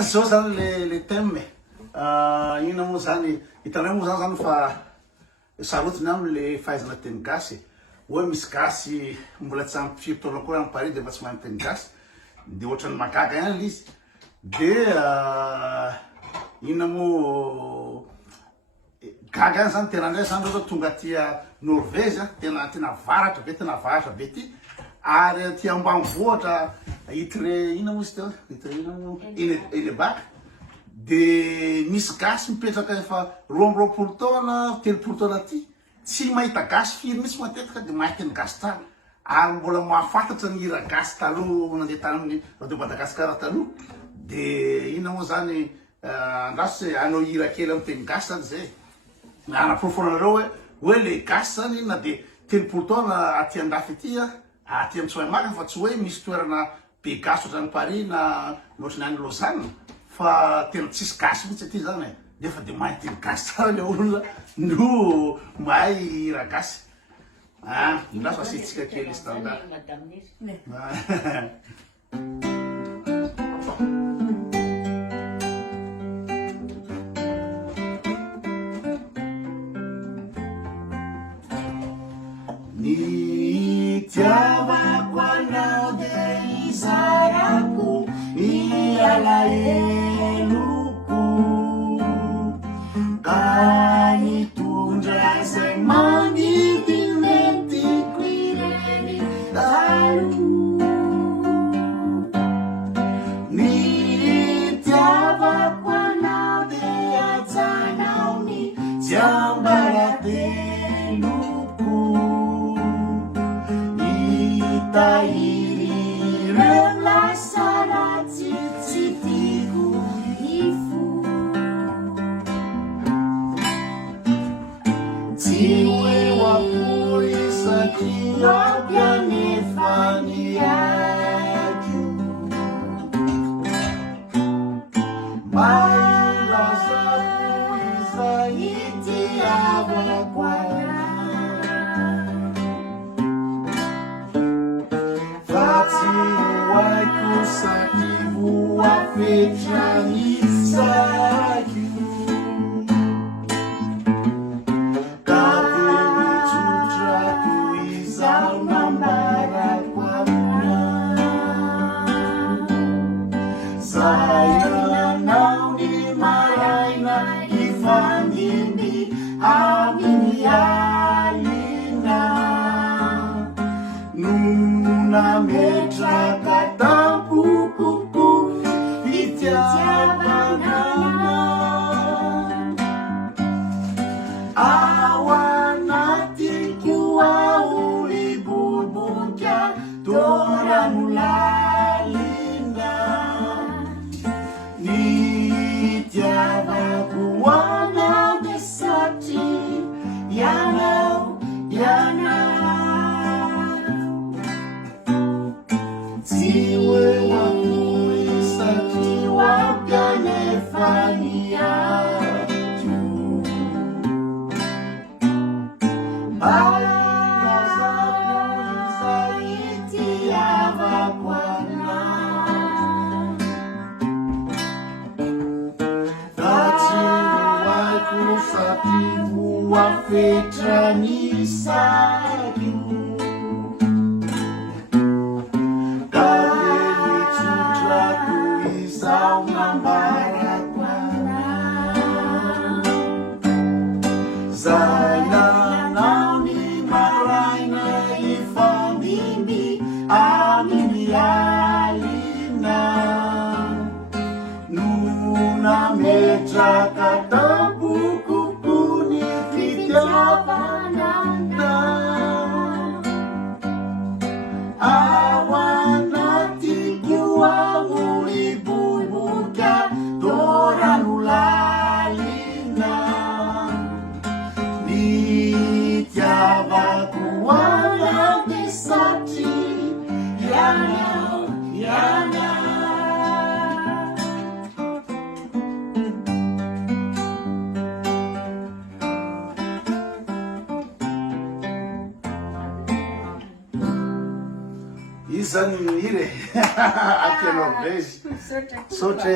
zao zany le thème ino moa zany hitanao moa zany fa sarotiny amle fahaizana teny gasy hoe misy gasy mbola tsy ampy firy taona koa amin'ny Paris de mba tsy mahay teny gasy de ohatrany magaga ihany le izy de ino moa gaga zany tena ndray zany reo tonga tia Norvège tena varatra be ty ary aty ambanivohitra itre ino moa izy teo itre ino Enebak de misy gasy mipetraka efa 20 taona 30 taona ty tsy mahita gasy firy misy matetika de mahay teny gasy tsara ary mbola mahafantatra ny hira gasy taloha nandeha tany amin'ny radio Madagasikara taloha de ino moa zany andraso anao hira kely amin'ny teny gasy zany zay anaprofonareo hoe le gasy zany na de 30 taona aty andafy ity aty amin'ny Tsoaimaka fa tsy hoe misy toerana be gasy ohatrany Paris na ohatrany any Lausanne fa tena tsisy gasy mihitsy aty zany nefa de mahay teny gasy tsara le olona no mahay hira gasy indraso asitsika kely standard Nitiavako anao de izarako ialaeloko ka nitondra zay manidy metiko ireny talo nitiavako anao de ajanao ny jiambarateloko tahiry reo lasa tsy tiako ifo tsy hoe akory satria anefa ny aiko malazako izay itiavako Sativo a fecha nisaki Cabelo chuchato izao nambara kwa Saya nao ni maraina ifandimbi amini alina Nuna metraka Toranulalina Nitiavako wana besati Yanao Tiwe wakuri sati wakanefania Sativo a fecha nisaki Cabelo chuchato izao nambara Zaya nao ni maraina ifandimbi amini alina Nuna metraka tampuku Tiavananda zany iry aty Norvezy Saotra saotra